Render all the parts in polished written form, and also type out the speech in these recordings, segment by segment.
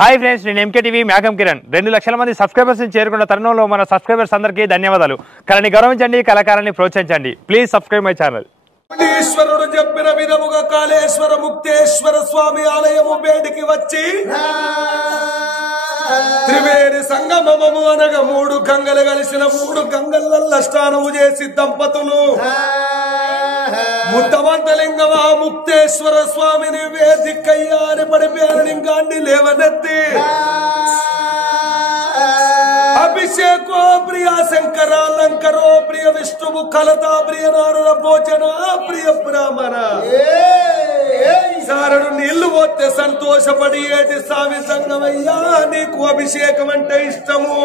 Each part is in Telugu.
హాయ్ ఫ్రెండ్స్, నేను ఎంకేటీవీ మేఘం కిరణ్. 2 లక్షల మంది సబ్స్క్రైబర్స్ చేరుకున్న తరుణంలో మన సబ్స్క్రైబర్స్ అందరికీ ధన్యవాదాలు. కళని గౌరవించండి, కళాకారాన్ని ప్రోత్సహించండి. Please subscribe my channel. ఈశ్వరుడు చెప్పిన విధముగా కాళేశ్వర ముక్తేశ్వర స్వామి ఆలయము వేడికి వచ్చి త్రివేణి సంగమము అనగా 3 గంగలు కలిసిన 3 గంగలల్ల స్నానము చేసి దంపతులు ముత్తమంతలింగమా ముక్తేశ్వర స్వామిని వేదికయ్యా అని పడిపోయిన లింగాన్ని లేవనెత్తి అభిషేకో ప్రియ శంకరాలంకరో ప్రియ విష్ణువు కలతా ప్రియ నారుల భోజన ప్రియ బ్రాహ్మణ సారడు నీళ్లు పోతే సంతోషపడి ఏటి స్వామి సంగమయ్యా నీకు అభిషేకం అంటే ఇష్టము.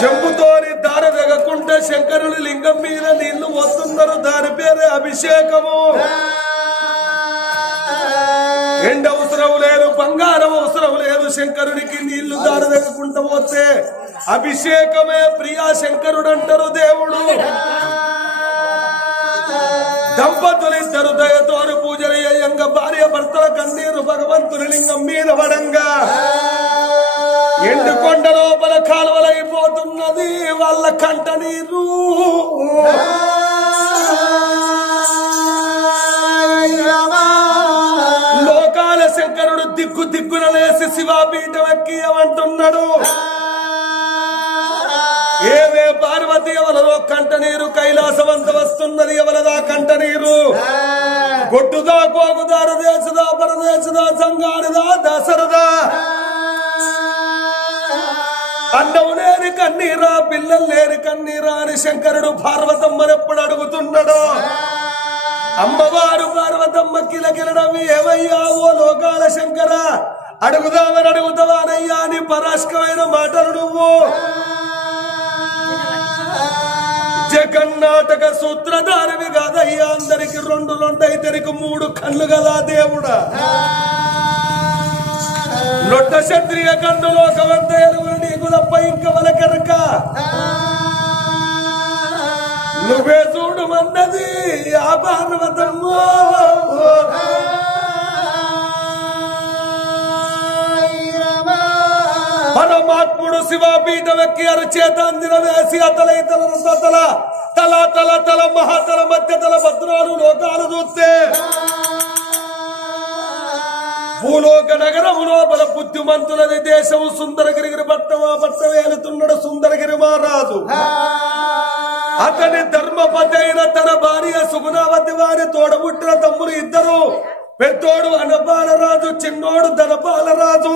చెంబుతోని దార తెగకుంటే శంకరుని లింగం మీద నీళ్లు పోతున్నారు, దాని పేరే అభిషేకము. ఎండ అవసరం లేదు, బంగారం అవసరం లేదు, శంకరునికి నీళ్లు దార తెగకుండా పోతే అభిషేకమే ప్రియా శంకరుడు అంటారు దేవుడు. దంపతులిద్దరు దయతోరు పూజలు చేయంగా భార్య భర్తల కన్నీరు భగవంతుని లింగం మీద పడంగా ఎండు కొండ లోపల కాలువలైపోతున్నది వాళ్ళ కంట నీరు. లోకాల శంకరుడు దిక్కు దిక్కున లేసి శివాపీఠం ఎక్కియమంటున్నాడు. ఏవే పార్వతి ఎవరదో కంట నీరు, కైలాసవంత వస్తున్నది ఎవరదా కంట నీరు. గొడ్డుదా కోగుదారు దేశదా పరదేశదా సంగాడిదా దసరదా అన్నము లేని కన్నీరా పిల్లలు లేని కన్నీరా అని శంకరుడు పార్వతమ్మని ఎప్పుడు అడుగుతున్నాడో. అమ్మవారు పార్వతమ్మ కిలకిలడం ఏమయ్యా ఓ లోకాల శంకర, అడుగుదామని అడుగుతావానయ్యా అని పరాష్కమైన మాటలు నువ్వు. జగన్నాటక సూత్రధారివి కాదయ్యా, అందరికి 2 ఇతనికి 3 కళ్ళు గల దేవుడా. లొట్ట క్షత్రియ కన్ను లోకమంత ఎరువులు నీకు తప్ప ఇంక వలకెరక. నువ్వే చూడు అన్నది ఆ పార్వతమ్మ. పరమాత్ముడు శివాపీఠం ఎక్కి అరచేత అందిన వేసి అతలైతల తల తల తల తల మహాతల మధ్య తల భద్రాలు లోకాలు చూస్తే భూలోక నగరము లోపల బుద్ధిమంతులది దేశము సుందరగిరి పట్టమా పట్టం ఏలుతున్నాడు సుందరగిరి మహారాజు. అతని ధర్మపతి అయిన తన భార్య సుగుణావతి వారి తోడబుట్టిన తమ్ములు 2, పెద్దోడు అనపాలరాజు, చిన్నోడు ధనపాలరాజు.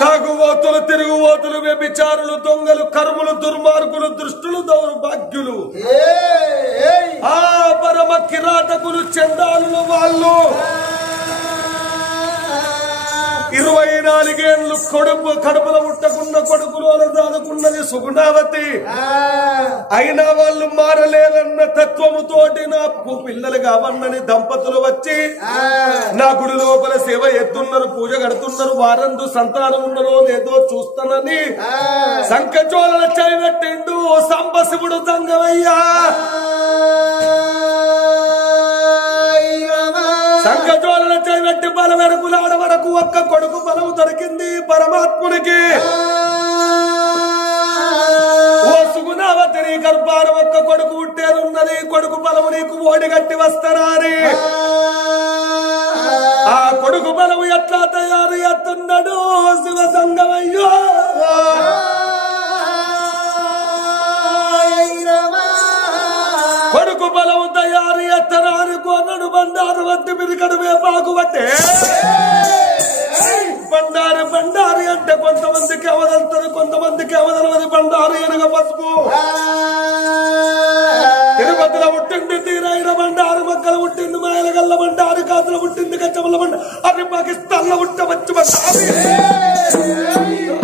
తాగుబోతులు, తిరుగుబోతులు, వ్యభిచారులు, దొంగలు, కర్ములు, దుర్మార్గులు, దుష్టులు, దౌర్భాగ్యులు, ఆ పరమ కిరాతకులు, చండాలులు వాళ్ళు. 24 ఏళ్ళు కడుపుల ముట్టకున్న కొడుకులో దాదుకున్నది సుగుణావతి. అయినా వాళ్ళు మారలేరన్న తత్వముతోటి నాకు పిల్లలు కావన్నని దంపతులు వచ్చి నా గుడి లోపల సేవ ఎత్తున్నారు, పూజ కడుతున్నారు, వారందు సంతానం ఉన్నారో లేదో చూస్తానని సంకచోళన చేయబెట్టిండు సంబశివుడు తంగమయ్యా. సంకచోళన చేయబెట్టి బలం వెనుకులాడ వరకు ఒక్క కొడుకు బలం దొరికింది పరమాత్మునికి. ఓ సుగుణావతి నీ గర్భాన ఒక్క కొడుకు పుట్టేరున్నది, కొడుకు బలము నీకు ఓడిగట్టి వస్తారా అని. ఆ కొడుకు బలము ఎట్లా తయారు ఎత్తున్నాడు శివ సంగమయ్యో. కొడుకు బలము తయారు ఎత్తరాని కోనడు బండారు వద్ద మిరికడు వేపాకు బట్టే. బండారు బండారు అంటే కొంతమందికి అవదలుతుంది, కొంతమందికి అవదలవది. బండారు ఎనగ పసుపు. తిరుపతిలో పుట్టింది తీరైన బండారు, మక్కలు పుట్టింది మాయలగల్ల బండారు, కాతులు పుట్టింది కచ్చమల్ల బండారు, అది పాకిస్తాన్ లో పుట్టవచ్చు బండారు.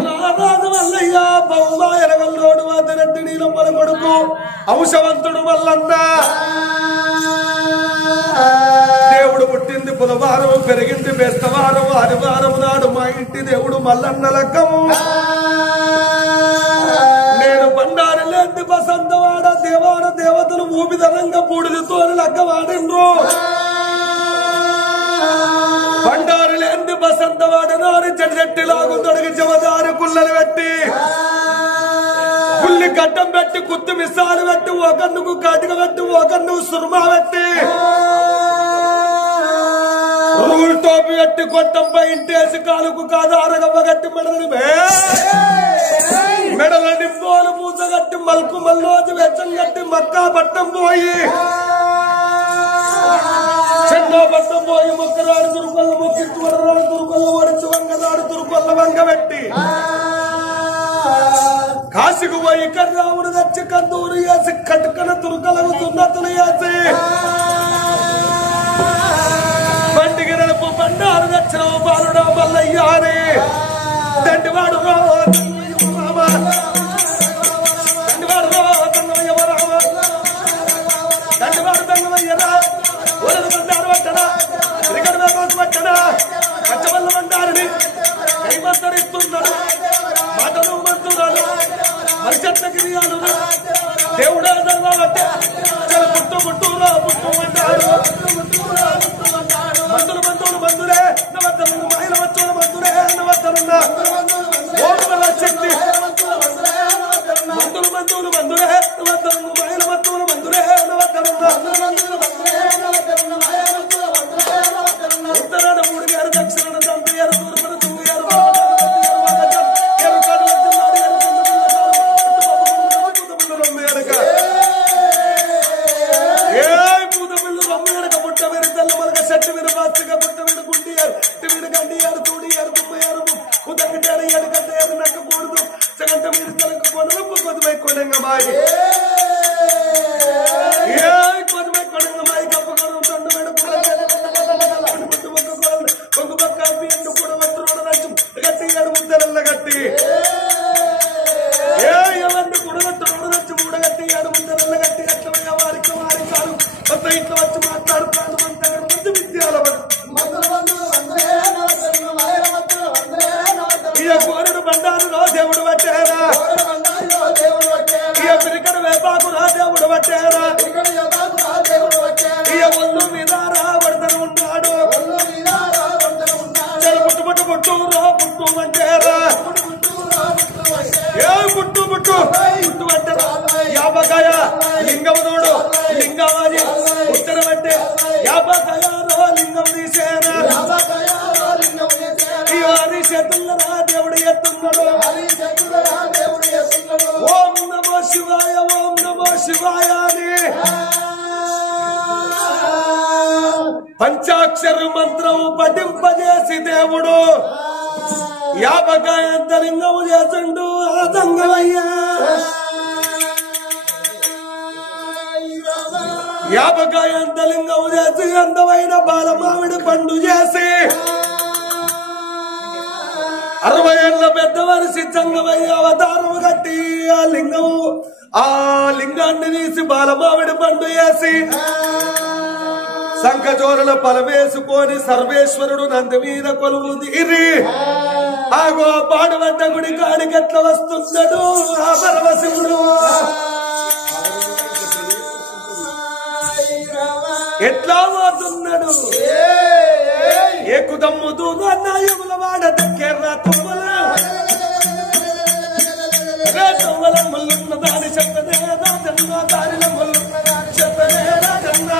రారాజు వల్లయ్య బొమ్మ ఎనగల్లోడు వాదిరెడ్డి నీలమ్మల కొడుకు అంశవంతుడు వల్లన్న. దేవుడు పుట్టింది బుధవారం, పెరిగింది బేస్తవారం, ఆదివారం నాడు మా ఇంటి దేవుడు మల్లన్న లగ్గము. నేను బండారు లేని బసంతవాడ దేవాన దేవతలు భూమి ధనంగా బూడిదతో లగ్గవాడిండ్రు. వాడనాడు చెట్టి లాగు తొడిగి జమదారి కుళ్ళలు పెట్టి కుల్లి గడ్డం పెట్టి కుత్తు మిసాలు పెట్టి ఒకన్నుకు కాటిక పెట్టి ఒకన్ను సుర్మా పెట్టి రూల్ టోపి పెట్టి కొట్టంపై ఇంటేసి కాలుకు కాదు అరగవ్వ గట్టి మెడల నింపోలు పూస కట్టి మల్కు మల్లోజు వెచ్చం కట్టి మక్కా పట్టం పోయి చెన్నో పట్టం పోయి మొక్కరాడు తురుకొల్ల మొక్కిచ్చు వడరాడు తురుకొల్ల వడిచి వంగరాడు తురుకొల్ల వంగ పెట్టి కాశీకు పోయి కర్రావుడు తెచ్చి కందూరు వేసి కట్టుకన తురుకలకు సున్నతులు వేసి బండికి నడుపు బండారు తెచ్చిన బాలుడా మల్లయ్యారి దండివాడు దండివాడు దంగమయ్యరా ఊరలు బండారు పట్టడా క్రికెట్ కోసం పట్టడా పచ్చవల్ల బండారిని కైమంతరిస్తున్నాడు మాటలు మంతురాలు మరిచెట్ల గిరియాలు దేవుడా ధర్మవట్టే చల పుట్టు పుట్టురా పుట్టు అంటారు మందులు మందులు మందులే నవద్దరు మహిళ వచ్చుల మందులే నవద్దరున్న ఓమల శక్తి మందులు మందులు మందులే నవద్దరు మహిళ మత్తుల మందులే నవద్దరున్న ఉత్తరాన 3 గారు దక్షిణాన 9 గారు తూర్పున 9 గారు పంచాక్షర మంత్రం పఠింపజేసి దేవుడు యాపకాయంత లింగము చేసిండు ఆ దంగమయ్యా యాపకాయంత లింగము చేసి అందమైన బాలమావిడి పండు చేసి 60 ఏళ్ల పెద్ద మనిషి దంగమయ్య అవతారము కట్టి ఆ లింగాన్ని తీసి బాలమావిడి పండు చేసి సంఖజోరుల పలవేసుకొని సర్వేశ్వరుడు నంది మీద కొలువు తీరి ఆగో పాడుబడ్డ గుడి కాడికి ఎట్లా వస్తున్నాడు ఆ పరమశివుడు ఎట్లా పోతున్నాడు ఎక్కుదమ్ము దూరన్నాయుల వాడ దగ్గర తుమ్మల ముళ్ళున్న దాని చెప్పదే రాజన్న దారిలో ముళ్ళున్న దాని చెప్పదే రాజన్న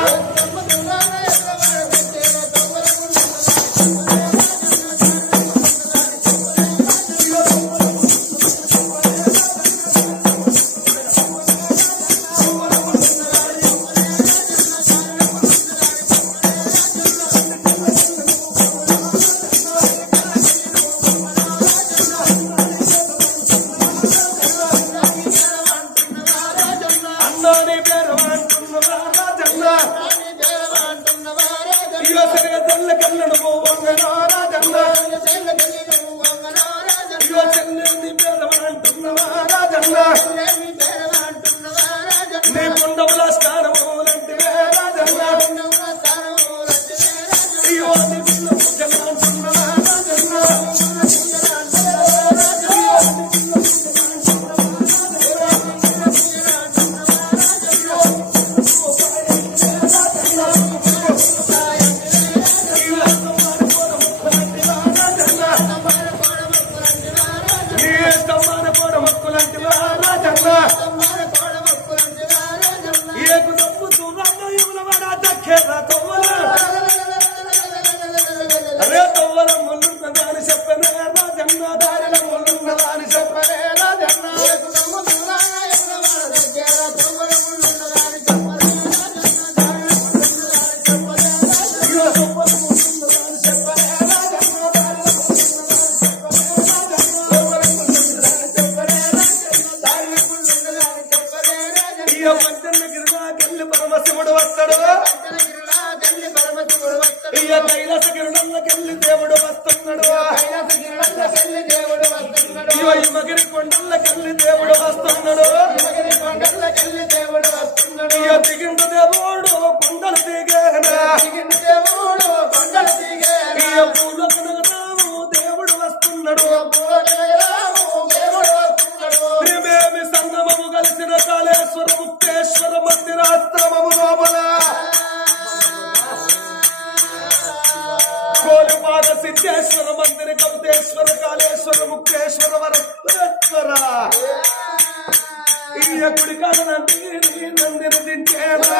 గిరుడల్లకెళ్ళి దేవుడు వస్తున్నాడు హిమగిరి కొండల్లకెళ్ళి దేవుడు వస్తున్నాడు దిగిండు దేవుడు కొండలు దిగేనా పూల కనగరాము దేవుడు వస్తున్నాడు త్రివేమి సంగమము కలిసిన కాళేశ్వర ముక్తేశ్వర మందిరాశ్రమము లోపల కోలిపాక సిద్ధేశ్వర మందిర కవితేశ్వర కాళేశ్వర ముక్తేశ్వర వరేశ్వర కుడి కాడ నందిని దించేనా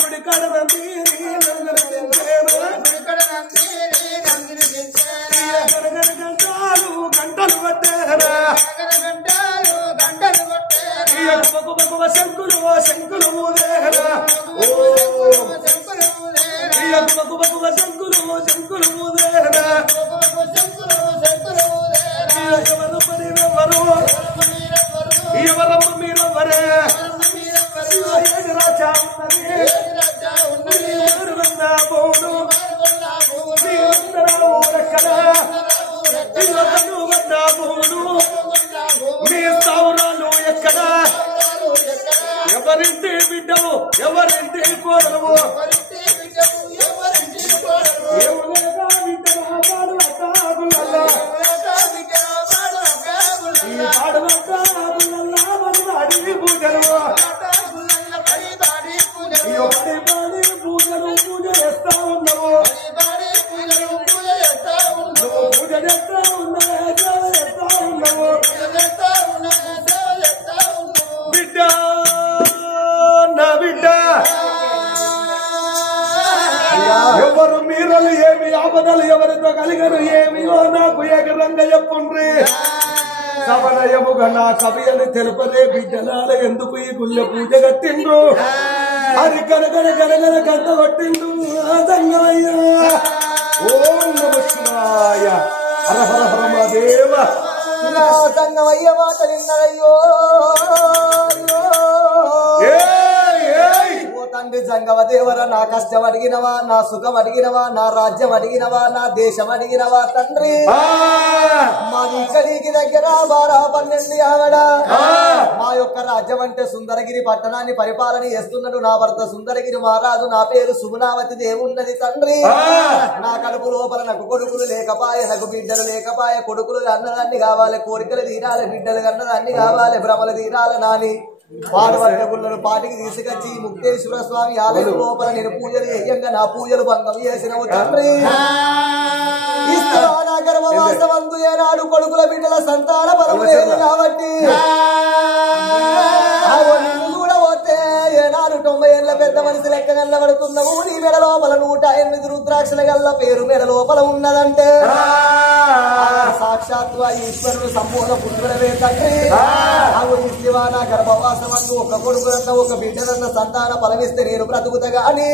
కుడి కాడ నందిని గంటలు గంటలు పట్టారా బగువ శంకులు శంకులు ఊదేరా బగువ శంకులు శంకులు ఊదేరా ఎవరు పనివెవరు ఎవరమ్మ మీరెవరే ఏడు రాజా ఉన్నది ఎవరు వన్నా పోను మీరెక్కడా ఎవరు వన్నా పోను మీ సౌరాలు ఎక్కడా ఎవరింటి బిడ్డవు ఎవరింటి కోడలు పూజ చేస్తా ఉన్నావు పూజ చేస్తా ఉన్నావు బిడ్డ నా బిడ్డ ఎవరు మీరలు ఏమి ఆపదలు ఎవరితో కలిగరు ఏమియో నాకు ఏకరంగా చెప్పుండ్రి సమనయముగా నా కవి అని తెలుపదే బిడ్డలాల ఎందుకు ఈ గుళ్ళ పూజ కట్టిండ్రు అది గనగన గనగన గంట కొట్టిండు అదంగయ్యా ఓం నమ శివాయ హర హర హర మహాదేవ సంగమయ్య మాట విన్నరయ్యో తండ్రి జంగమ దేవర నా కష్టం అడిగినవా నా సుఖం అడిగినవా నా రాజ్యం అడిగినవా నా దేశం అడిగినవా తండ్రి మాది ఇక్కడికి దగ్గర 12 ఆవిడ మా యొక్క రాజ్యం అంటే సుందరగిరి పట్టణాన్ని పరిపాలన చేస్తున్నాడు నా భర్త సుందరగిరి మహారాజు నా పేరు సుగుణావతి దేవున్నది తండ్రి నా కడుపు లోపల నాకు కొడుకులు లేకపాయ నాకు బిడ్డలు లేకపాయ కొడుకులు అన్నదాన్ని కావాలి కోరికలు తీరాలి బిడ్డలు అన్నదాన్ని కావాలి భ్రమలు తీరాలి నాని పాడబడ్డ గుళ్ళను పాటికి తీసుకొచ్చి ముక్తేశ్వర స్వామి ఆలయం లోపల నేను పూజలు చేయంగా నా పూజలు భంగం చేసినవు తండ్రి నా గర్భవాసమందు ఏనాడు కొడుకుల బిడ్డల సంతాన బలం లేదు కాబట్టి కూడా పోతే ఏనాడు 90 ఏళ్ల పెద్ద మనిషి లెక్క గల్లబడుతున్నావు నీ మెడ లోపల 108 రుద్రాక్షల గల్ల పేరు మెడ లోపల ఉన్నదంటే సాక్షాత్ ఈశ్వరుడు సంపూర్ణ పుత్రుడవే తండ్రి నా గర్భవాసమందు ఒక కొడుకునన్న ఒక బిడ్డనన్న సంతాన ఫలమిస్తే నేను బ్రతుకుతా గాని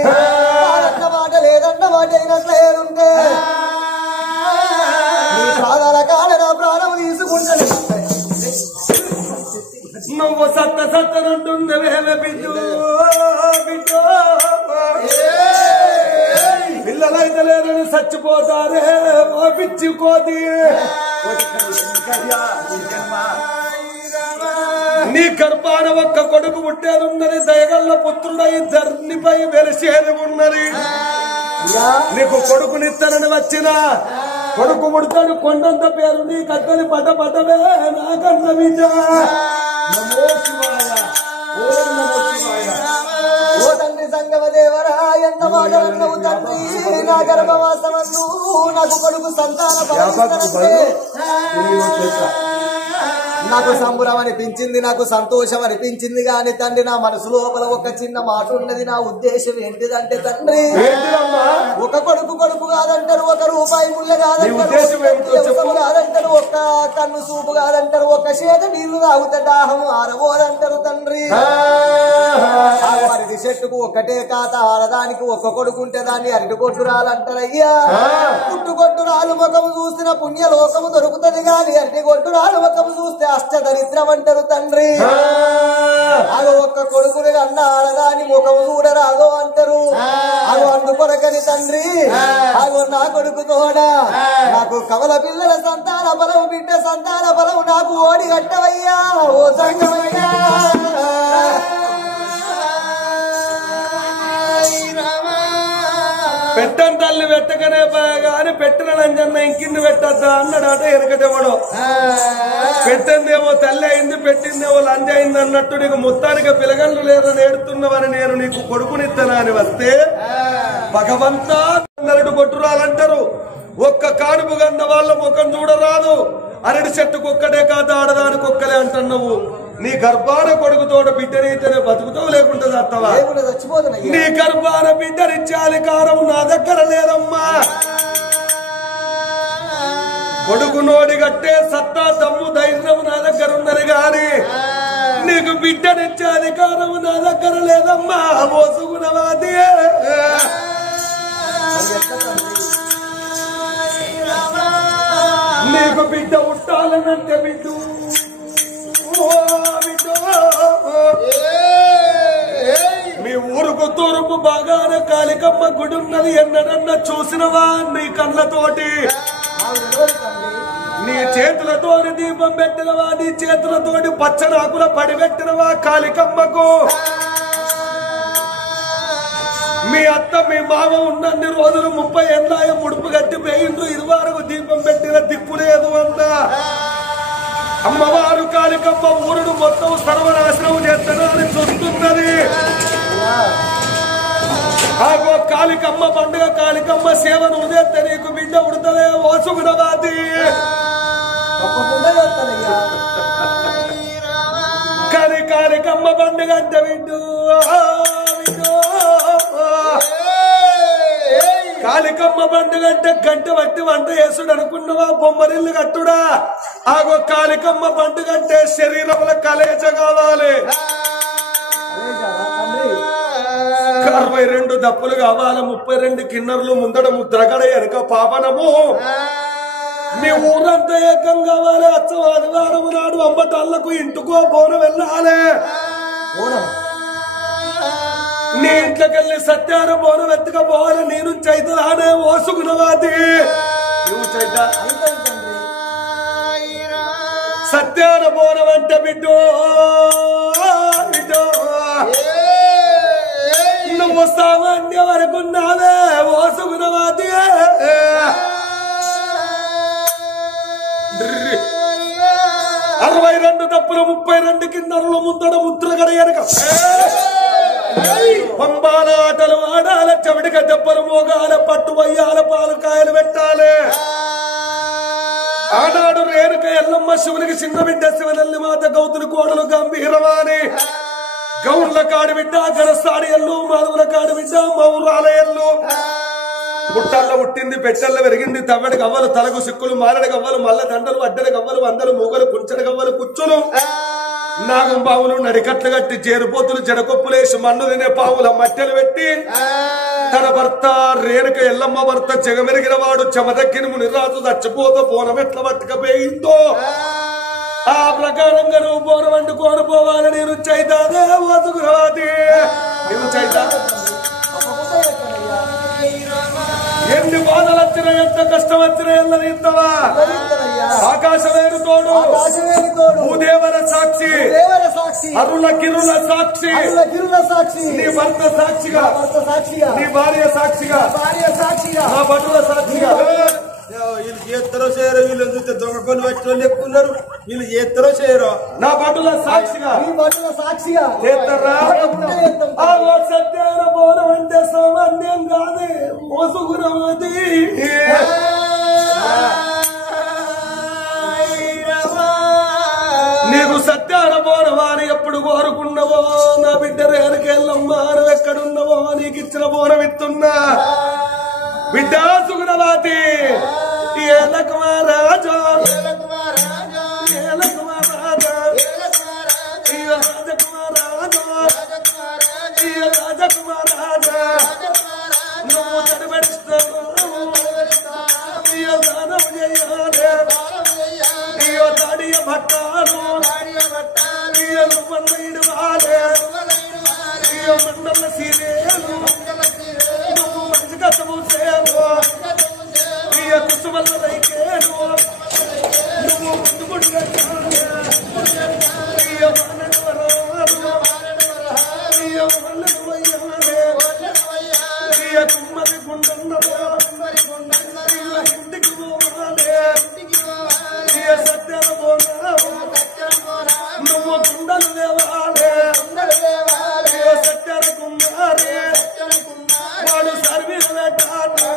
అన్న మాట లేదన్న మాట అయినట్ల ఏరుంటే నీ ప్రాణాల కాడ నా ప్రాణం తీసుకుంటాను నువ్వు సత్త సత్తనంటున్నవేల బిడ్డు బిడ్డు పిల్లలైతే లేరని చచ్చిపోతారే పిచ్చి కోతి నీ గర్భాన ఒక్క కొడుకు పుట్టేదున్నది దయగల్ల పుత్రుడై ధర్నిపై వెలిసేది ఉన్నది నీకు కొడుకునిస్తానని వచ్చిన కొడుకు ముడతాడు కొండంత పేరు నీ కట్టని పట పటవే నాకన్న బిడ్డ ఓ తండ్రి సంగమ దేవరా ఎంత మాటలన్నావు తండ్రి నా గర్భవాసమందు నాకు కొడుకు సంతాన నాకు సంబరం అనిపించింది నాకు సంతోషం అనిపించింది గాని తండ్రి నా మనసు లోపల ఒక చిన్న మాట ఉన్నది నా ఉద్దేశం ఏంటిదంటే తండ్రి ఒక కొడుకు కాదంటారు, ఒక రూపాయి ముళ్ళ కాదంటారు, కాదంటారు, ఒక్క కన్ను చూపు కాదంటారు, ఒక్క చేత నీళ్లు తాగుతే దాహం ఆరబోదంటారు తండ్రి. అరటి చెట్టుకు ఒక్కటే కాత, ఆడదానికి ఒక్క కొడుకుంటే దాన్ని అరటి కొట్టురాలంటారయ్యా. పుట్టుకొట్టురాలు ముఖము చూసిన పుణ్యలోకము దొరుకుతుంది గాని అరటి కొట్టురాలు ముఖము చూస్తే అష్టదరిద్రం అంటారు తండ్రి. అది ఒక్క కొడుకుని కన్నా ఆడదాని ముఖము చూడరాదో అంటారు. అది అందుకొరకని తండ్రి అగో నా కొడుకు తోడా నాకు కవల పిల్లల సంతాన బలం, బిడ్డ సంతాన బలం నాకు ఓడి కట్టవయ్యా ఓ సంగమయ్యా. పెట్టని తల్లి పెట్టకనే గాని పెట్టిన లంజన్న ఇంకింది పెట్టద్దా అన్నాడట ఎనకటెవడో. పెట్టిందేమో తల్లి అయింది, పెట్టిందేమో లంజ అయింది అన్నట్టు నీకు మొత్తానికి పిలగళ్ళు లేదని ఏడుతున్నవని నేను నీకు కొడుకునిస్తానా అని వస్తే భగవంతా నరుడు కొట్టురాలంటారు. ఒక్క కాడుపు గంద వాళ్ళ ముఖం చూడరాదు. అరటి చెట్టుకు ఒక్కడే కాదు, ఆడదానికి ఒక్కలే అంటున్నావు. నీ గర్భాన కొడుకుతోట బిడ్డనైతేనే బతుకుతావు, లేకుంటే చస్తావా? నీ గర్భాన బిడ్డనిచ్చే అధికారం నా దగ్గర లేదమ్మా. కొడుకు నోడి కట్టే సత్తా దమ్ము ధైర్యం నా దగ్గర ఉన్నది గాని నీకు బిడ్డనిచ్చే అధికారం నా దగ్గర లేదమ్మా. మోసుకున్నవాది నీకు బిడ్డ ఉట్టాలనంటే బిడ్డు మీ ఊరుకు తూర్పు బాగానే కాళికమ్మ గుడి ఉన్నది. ఎన్నడన్నా చూసినవా నీ కళ్ళతోటి? నీ చేతులతోటి దీపం పెట్టినవా? నీ చేతులతోటి పచ్చనాకుల పడి పెట్టినవా కాళికమ్మకు? మీ అత్త మీ మామ ఉన్నన్ని రోజులు 30 ఏళ్ళ ముడుపు కట్టి పోయిండ్రు, ఇదివరకు దీపం పెట్టిన దిక్కు లేదు అన్న అమ్మవారు కాళికమ్మ ఊరుడు మొత్తం సర్వనాశనం చేస్తానని చూస్తున్నది. ఆగో కాళికమ్మ పండుగ, కాళికమ్మ సేవను ఉదేస్తే నీకు బిడ్డ ఉడతలే ఓసుకునవాది. కానీ కాళికమ్మ పండుగ అంటే బిడ్డు కాళికమ్మ పండుగ అంటే గంట బట్టి వంట చేసుడు అనుకున్నవా? బొమ్మరిల్లు కట్టుడా? ఆగో కాళికమ్మ పండుగ అంటే శరీరంలో కలేజ కావాలి, 62 దప్పులు కావాలి, 32 కిన్నర్లు, ముందడ ముద్రగడ వెనుక పాపనము. మీ ఊరంతా ఏకం కావాలి. అచ్చం ఆదివారం నాడు అంబటాళ్లకు ఇంటికో బోనం వెళ్ళాలి. నీ ఇంట్లోకెళ్ళి సత్యాన బోనం ఎత్తుకపోవాలి. నేను చైతనే ఓసుకున్నవాది. నువ్వు చైత సత్యాన బోనం అంటే బిడ్డో నువ్వు సామాన్య వరకు నావే ఓసుకున్నవాది. 62 తప్పులు, 32 కిన్నరులు, ముందడ ముద్రగడ ఎనక పంబాల ఆటలు ఆడాల, చెవిడిక దెబ్బలు మోగాల, పట్టు వయ్యాల, పాలకాయలు పెట్టాలి. ఆనాడు రేణుక ఎల్లమ్మ శివునికి చిన్న బిడ్డ, శివనల్లి మాత గౌతుని కోడలు గంభీరవాణి, గౌర్ల కాడి బిడ్డ గరసాడి ఎల్లు, మాధవుల కాడి బిడ్డ మౌరాల ఎల్లు. పుట్టల్లో పుట్టింది, పెట్టల్లో పెరిగింది, తవ్వడి గవ్వలు, తలకు సిక్కులు, మారడి గవ్వలు, మల్ల దండలు, అడ్డడి గవ్వలు, వందలు, మూగలు, కుంచెడి గవ్వలు, కుచ్చులు, నాగం పావులు, నడికట్లు కట్టి చేరుపోతులు, జడకొప్పులేసి మన్ను తినే పావుల మట్టెలు పెట్టి తన భర్త రేణుక ఎల్లమ్మ భర్త జగమెరిగిన వాడు చెమదక్కిన మునిరాజు చచ్చిపోతూ బోనం ఎట్ల పట్టుకపోయిందో ఆ ప్రకారంగా నువ్వు బోనం వండుకోని పోవాలి. నేను చైతాదే ఓసుకురవాది. నేను చైతా ఎన్ని బాధలు వచ్చినా, ఎంత కష్టం వచ్చినా ఎల్లని ఇస్తావా? ఆకాశమేను తోడు, భూదేవర సాక్షి, అరుల కిరుల సాక్షి, నీ భర్త సాక్షిగా, నీ భార్య సాక్షిగా, నా భటుల సాక్షిగా. వీళ్ళు చేస్తారో చేయరో, వీళ్ళు చూస్తే దొంగ పని వచ్చి ఎక్కున్నారు. వీళ్ళు చేస్తారో చేయరో, నా భటుల సాక్షిగా చేస్తారా? సత్యాన బోనం అంటే సామాన్యం కాదే, మోసుకున్నది. నీకు సత్యాన బోనం అని ఎప్పుడు కోరుకున్నావో, నా బిడ్డ రేణుకెళ్ళమ్మ ఎక్కడున్నావో నీకు ఇచ్చిన బోనం ఇస్తున్నా. బిడ్డ సుగుణవా పార్వతి ఏలకు మహారాజా ఏలకు మహారాజా రాజకుమారాజా రాజకుమారాజా నువ్వు తడబడిస్తావు దానం చేయాలి తాడియ భట్టాలు నువ్వన్నయుడు వాలే మండల సీరేలు నువ్వు మంచిగా చూసేవు కుసుమల్ల రైకేలు నువ్వు ముందుకుడు కుమ్మరి గుండన్నదా ఇంటికి పోవాలి సత్యాల పోనావు నువ్వు గుండలు లేవాలి సత్యాల కుమారి వాడు సర్వీస్ పెట్టాను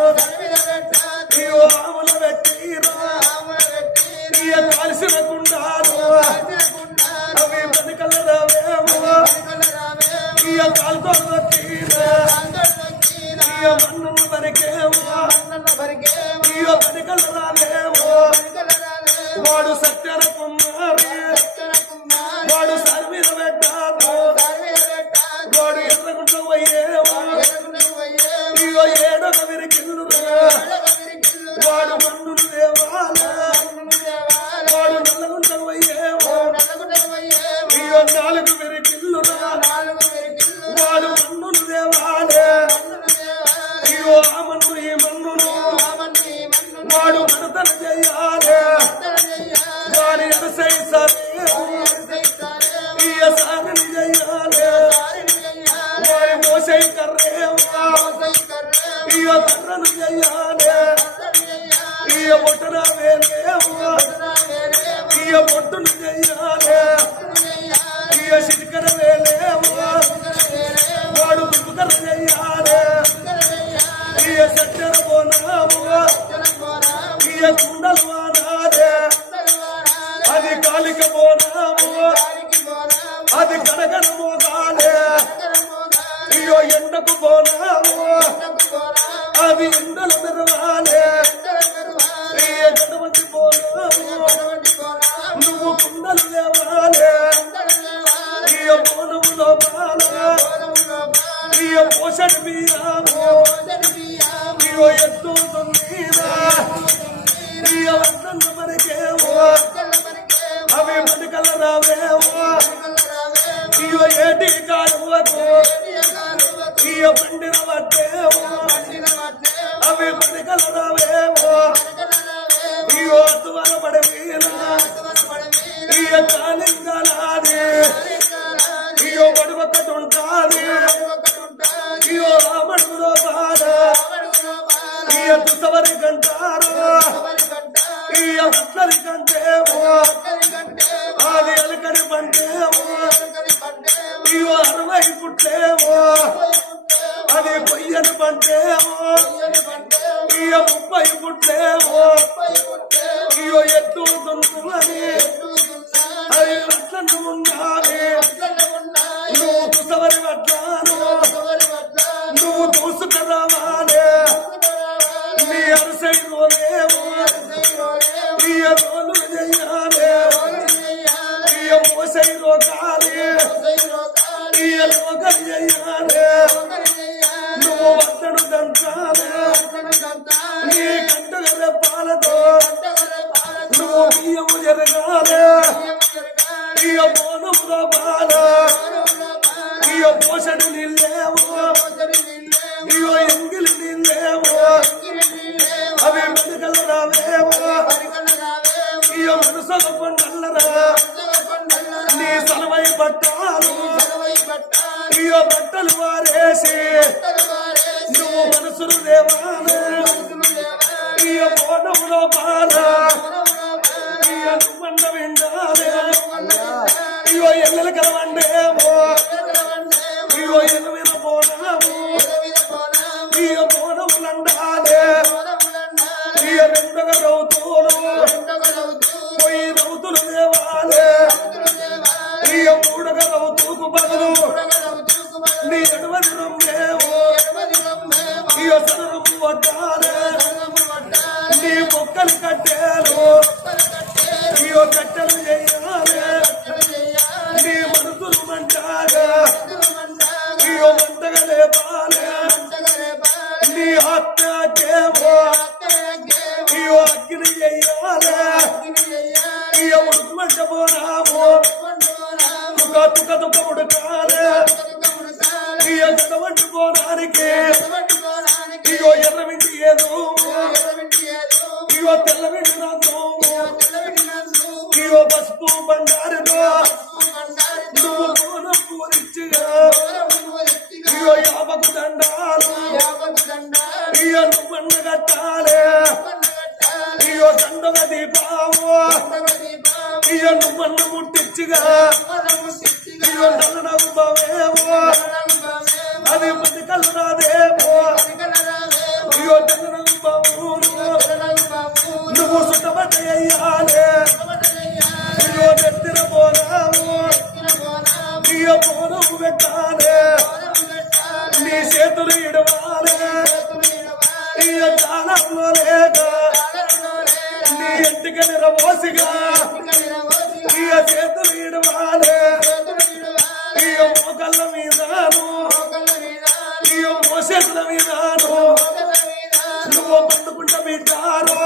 ఆవుల పెట్టిరా కలిసిన కుండాలు అవి బతికల రావేమో కాలుతో మన్ను వరకేమో బతికల రావేమో వాడు సత్యాల కుమారి వాడు సర్వీస్ పెట్టాను వాడు ఎర్రగుంట పోయేమో ఏడొక విరికిల్లు వాడు మన్ను దేవాలా వాడు నల్లగుంట పోయేమో నాలుగు విరికిల్లు వాడు మన్ను దేవాలే ఆ మన్ను ఈ మన్నును వాడు మడతల చేయాలి వాడి అరసై సారిని చేయాలి వాడి మోసై కర్రేమా కర్రను చేయాలి బొట్టన వేలేమా బొట్టును చేయాలి సిరికర వేలేమా వాడు దుఃఖర చేయాలి సత్యర పోనాము కుండలు వాడాలి అది కాలిక పోనాము అది కనకన మోగాలి ఎండకు పోనాము అది ఎండలు మెరవాలి ఎటువంటి పోనాము నువ్వు కుండలు లేవాలి బోనములో బాల పోషణ బియ్యము ఎత్తుతుందా వరకేమో అవి బతికల రావేమో ఏటి కాలువకు పండిన పట్టేమో అవి బతికల రావేమో అద్దువర పడవీనా కాలింగలాది బడుకొక్కటుంటాది రామడులో బాధ తుసవరి కంటారు అట్లరి కంటేమో అది అలకడి పంటేమో 60 పుట్టేమో అది పొయ్యని పంటేమో 30 పుట్టేమో ఎత్తుతుందని అది అట్లను ఉండాలి నువ్వు తుసవరి పట్లాను నువ్వు దూసుకురావాలి నీ అరసై రోలేమో రోలు చేయాలి మోసై రోగాలి లోకం చేయాలి నువ్వు వద్దడు దంచాలి నీ కంటగ రెప్పాలతో నువ్వు బియ్యము జరగాలి బోనములో బాల పోషణ నీళ్ళేమో ఎంగిలి నీళ్ళేమో అవి మెడకల రావేమో మనసుల పండల్లరా నీ సలవై పట్టాలు బట్టలు వారేసి నువ్వు మనసులు దేవాలే బోనములో బాల నువ్వన్న విండాలే ఎన్నెల కలవండేమో ఎనమిద పోనాము బోనములండాలే రెండవ రౌతులు పోయి రౌతులు దేవాలే మూడవ రౌతుకు బదులు నీ ఎడవది రమ్మేమో సరము వడ్డాలే మొక్కలు కట్టేలు అయ్యో కట్టెలు చేయాలి నీ మనసులు మంటాగా అయ్యో మంటగా లేపాలి నీ ఆత్మకేమో అయ్యో అగ్ని చేయాలి అయ్యో ఉడుకుమంట పోరాము తుక తుక ఉడకాలి అయ్యో గడవంటి పోరానికి అయ్యో ఎర్రవింటి ఏదో అయ్యో తెల్లవింటి నాతో అయ్యో పసుపు బండారులో నువ్వు పూనం పూరిచ్చిగా అయ్యో యాపకు దండాలు అయ్యో నువ్వన్న కట్టాలే అయ్యో దండగ దీపాము అయ్యో నువ్వన్న ముట్టిచ్చిగా అయ్యో నల్లనవ్వేమో అది మంది కల్లరాదేమో అయ్యో నల్లనవ్వు నువ్వు సుట్టబట్ట అయ్యాలే అయ్యో నెత్తిన పోరాము అయ్యో పోనం పెట్టాలే నీ చేతులు ఇడవాలే అయ్యో దానంలో లేక నీ ఇంటికి నిరమోసిగా అయ్యో చేతులు ఇడవాలే అయ్యో మోకళ్ళ మీదాను అయ్యో మోసేతుల మీదాను నువ్వు పండుకుంట బిడ్డారు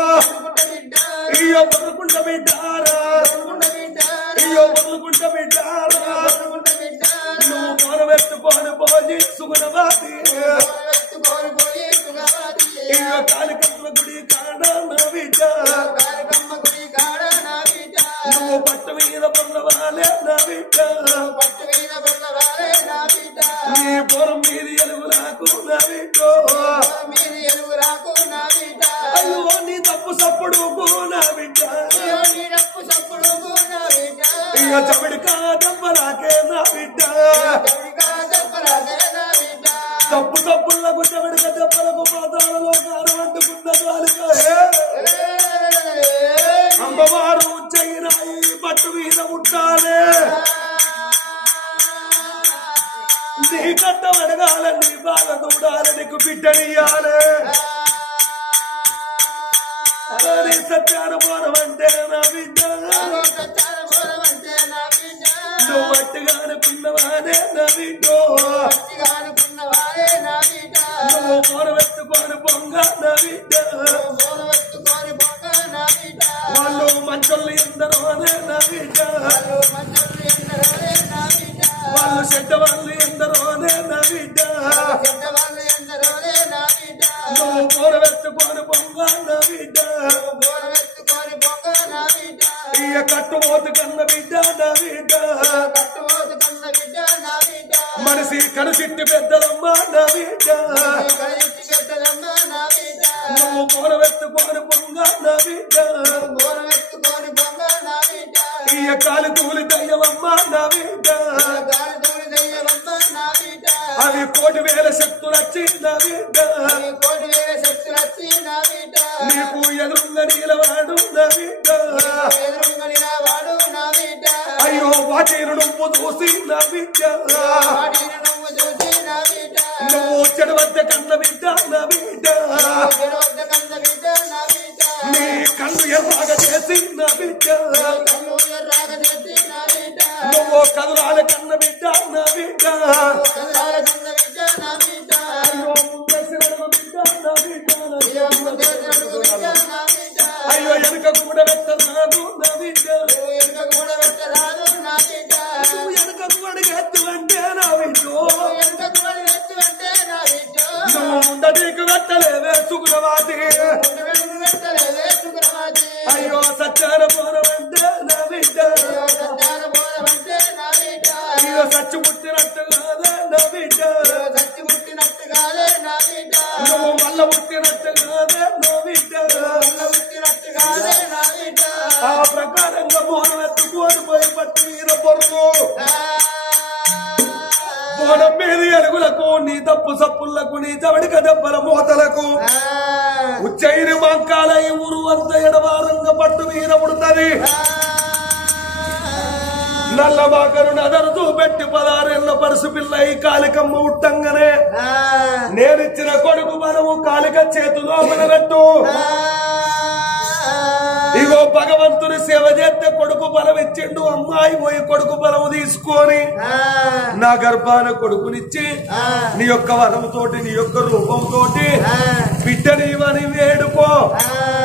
అయ్యో పడుకుంట బిడ్డారా అయ్యో పడుకుంట బిడ్డారా నువ్వు మొరవెత్తుకొని పోయి సుగుణవాది అయ్యో కాళికమ్మ గుడి కాడ నా బిడ్డ నువ్వు పట్టు మీద పొందవాలే నా బిడ్డ నీ పొరం మీద ఎలుగు రాకు నా బిడ్డ అయ్యో నీ తప్పు సప్పుడు నా బిడ్డ ఇక చవిడి కాదమ్మలాకే నా బిడ్డ తప్పు తప్పులకు చవిడిక దెబ్బలకు పాతాలలో కారం అంటుకున్న కాలిక అమ్మవారు చైనాయి పట్టు మీద ఉంటాలే నీ కట్ట అడగాల నీ బాధ చూడాలి నీకు బిడ్డనియాలే నీ సత్యానుమానం అంటే నా బిడ్డ నువ్వు వట్టిగా అనుకున్నవానే నా బిడ్డ నువ్వు మొరవెత్తుకొని పొంగ నా బిడ్డ వాళ్ళు మంచోళ్ళు ఎందరోనే నా బిడ్డ వాళ్ళు చెడ్డ వాళ్ళు ఎందరోనే నా బిడ్డ నువ్వు మొరవెత్తుకొని పొంగ నా బిడ్డ ఇక కట్టుబోతు కన్న బిడ్డ నా బిడ్డ మనిషి కనుసిట్టి పెద్దలమ్మ నా బిడ్డ నువ్వు మొరవెత్తుకొని పొంగ నా బిడ్డ ఇక కాలు కూలి దయ్యమమ్మ నా బిడ్డ అవి 1,000,000 శక్తులు వచ్చి నా బిడ్డ నీకు ఎదురుంగ నీలవాడు నా బిడ్డ అయ్యో వాటిని నువ్వు చూసి నా బిడ్డ నువ్వు చెడు వద్ద కన్న బిడ్డ నా బిడ్డ నీ కన్ను ఎర్రాగా చేసి నా బిడ్డ నువ్వు కదురాల కన్న బిడ్డ నా బిడ్డ అయ్యో ముందేసిన బిడ్డ నా బిడ్డ అయ్యో వెనుక కూడా పెట్టరాదు నా బిడ్డ నువ్వు వెనుక కూడా ఎత్తువంటే నా బిడ్డ నువ్వు ముందటికి పెట్టలేవే సుగుణవాది అయ్యో సత్యాన పోనవంటే నా బిడ్డ అయ్యో సచ్చి పుట్టినట్టు కాదే నా బిడ్డ నువ్వు మల్ల పుట్టినట్టు కాదే నా బిడ్డ ఆ ప్రకారంగా బోనం ఎత్తుకొని పోయి పట్టి మీద పొరుగు బోనం మీద ఎలుగులకు నీ తప్పు సప్పులకు నీ చవడిక దెబ్బల మూతలకు ఉచ్చైని మంకాల ఈ ఊరు అంత ఎడవారంగా పట్టు మీద పుడుతుంది నల్లబాకరు నదరుతూ పెట్టి 16 ఏళ్ల పరుసు పిల్ల ఈ కాలికమ్మ ఉట్టంగానే నేనిచ్చిన కొడుకు మనము కాలిక చేతిలో మనబెట్టు బలం ఇచ్చిండు అమ్మాయి పోయి కొడుకు బలము తీసుకొని నా గర్భాన కొడుకునిచ్చి నీ యొక్క వరంతోటి నీ యొక్క రూపంతోటి బిడ్డ నీవని వేడుకో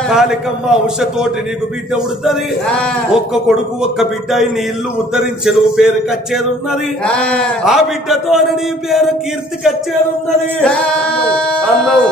కాలికమ్మ ఔషతోటి నీకు బిడ్డ ఉడుతుంది ఒక్క కొడుకు ఒక్క బిడ్డ నీ ఇల్లు ఉద్ధరించి నువ్వు పేరు కచ్చేది ఉన్నది ఆ బిడ్డతో నీ పేరు కీర్తి కచ్చేది ఉన్నది అన్నావు